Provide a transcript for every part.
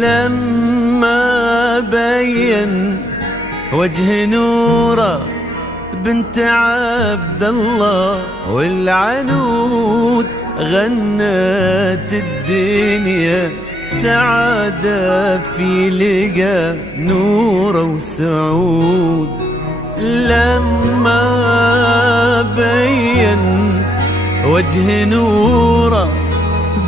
لما بين وجه نوره بنت عبد الله والعنود غنت الدنيا سعادة في لقى نوره وسعود. لما بين وجه نوره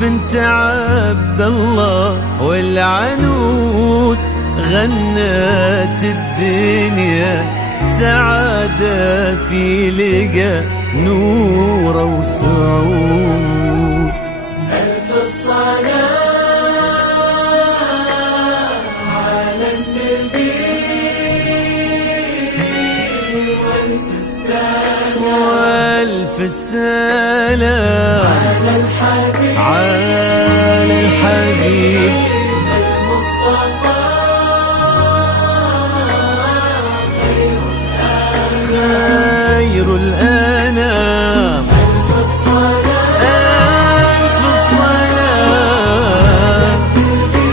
بنت عبد الله والعنود غنت الدنيا سعادة في لقى نوره وسعود. ألف الصلاة على النبي وألف السلام وألف السلام على الحبيب على الحبيب المصطفى خير الأنام. ألف الصلاة ألف الصلاة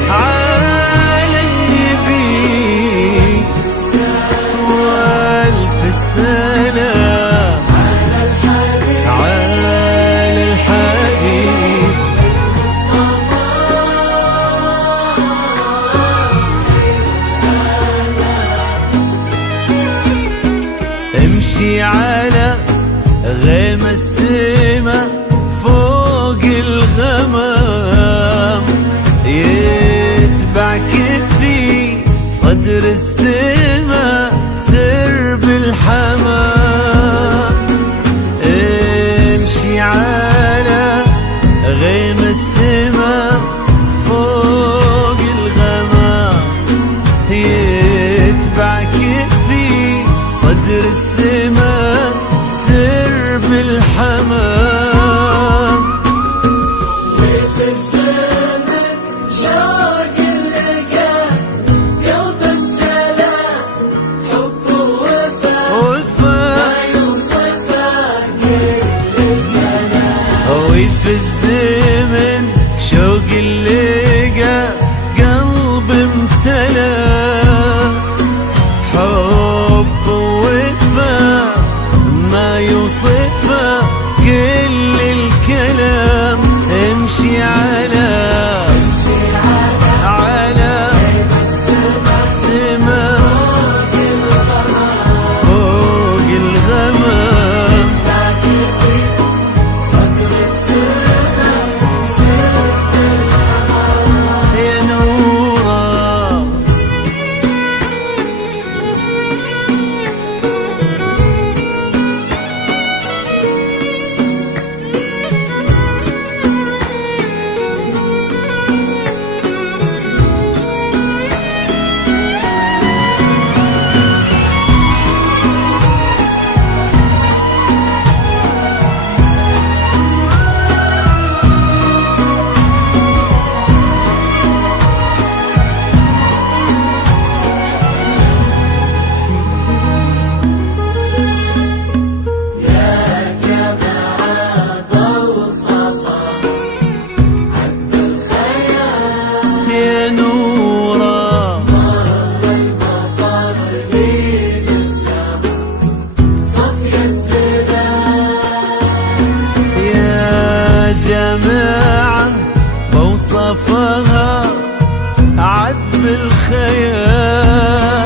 على النبي وألف السلام على الحبيب على الحبيب امشي على غيم السما فوق الغمام يتبعك في صدر السما سرب الحمام. امشي على غيم السما فوق الغمام يتبعك في صدر السما سرب الحمام. وفي الزمن شوق اللقا قلب امتلا حب ووفا ما يوصفه كل الكلام. وفي الزمن شوق اللقا قلب امتلا حب ووفا ما يوصفه كل الكلام. امشي على سما فوق الغمام يا نوره. يا نوره يا جماعة بوصفها عذب الخيال.